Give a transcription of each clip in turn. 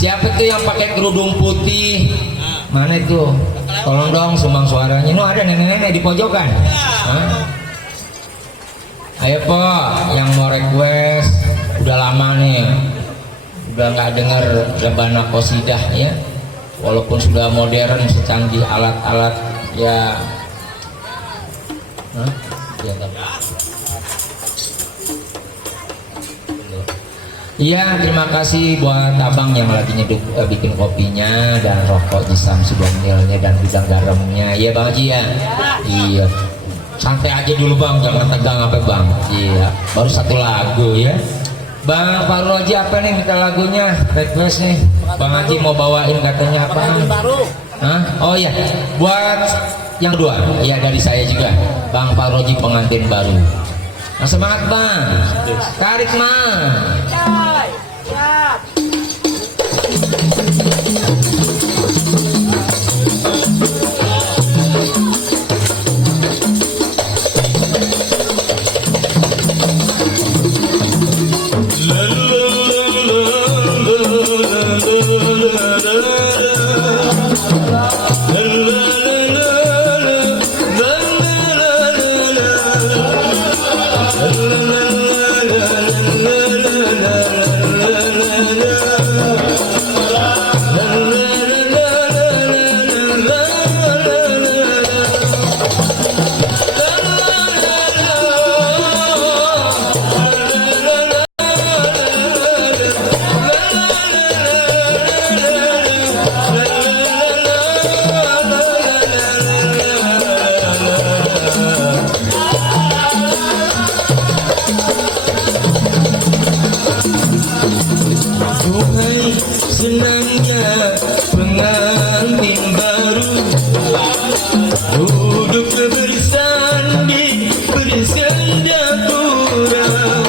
Siapa tuh yang pakai kerudung putih? Mana itu? Tolong dong sumbang suaranya. Ini ada nenek-nenek di pojokan. Hah? Ayo po, yang mau request. Udah lama nih, udah nggak dengar rebana qosidah ya. Walaupun sudah modern, secanggih alat-alat ya. Hah? Ya, iya, terima kasih buat abang yang lagi nyeduk bikin kopinya dan rokok jisam subhanilnya dan bidang garamnya. Iya bang Haji ya. Iya. Santai aja dulu bang, jangan tegang apa bang. Iya. Baru satu lagu ya. Bang Farul Haji apa nih minta lagunya? Request nih. Bang Haji mau bawain katanya apa? Hah? Oh iya. Buat yang kedua, iya dari saya juga. Bang Farul Haji pengantin baru. Nah, semangat bang, tarik mah. Senangnya pengantin baru duduk bersanding bersenda kurang.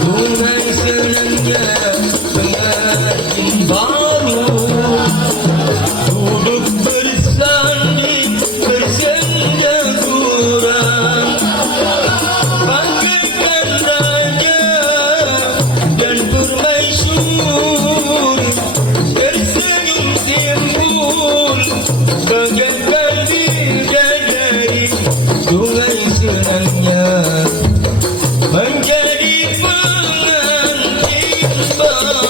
Tunai senangnya pengantin baru duduk bersanding bersenda kurang. Bagaikan raja dan permaisuri tersenyum timbul bagaikan bidadari. Tunai senangnya menjadi pengantin baru.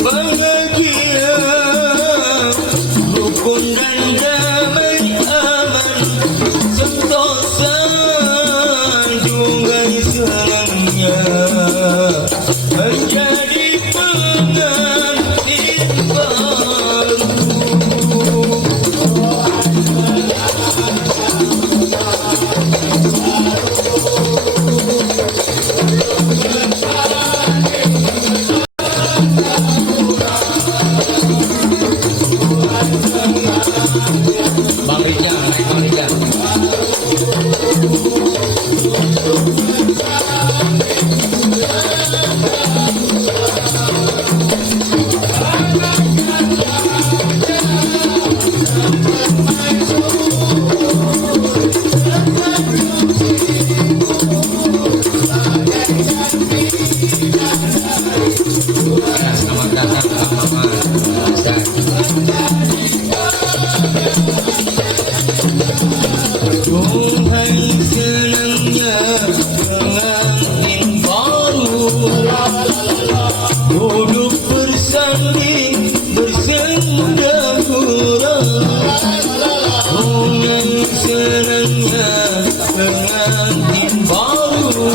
Bahagia, rukun dan damai aman, sentosa sungai selangnya menjadi pengantin baru. Bang Rijal, Bang Rijal. Ya, selamat datang Bang Maman. Ustaz. Tuhan senangnya pengantin baru duduk bersanding bersenda gurau. Tuhan senangnya pengantin baru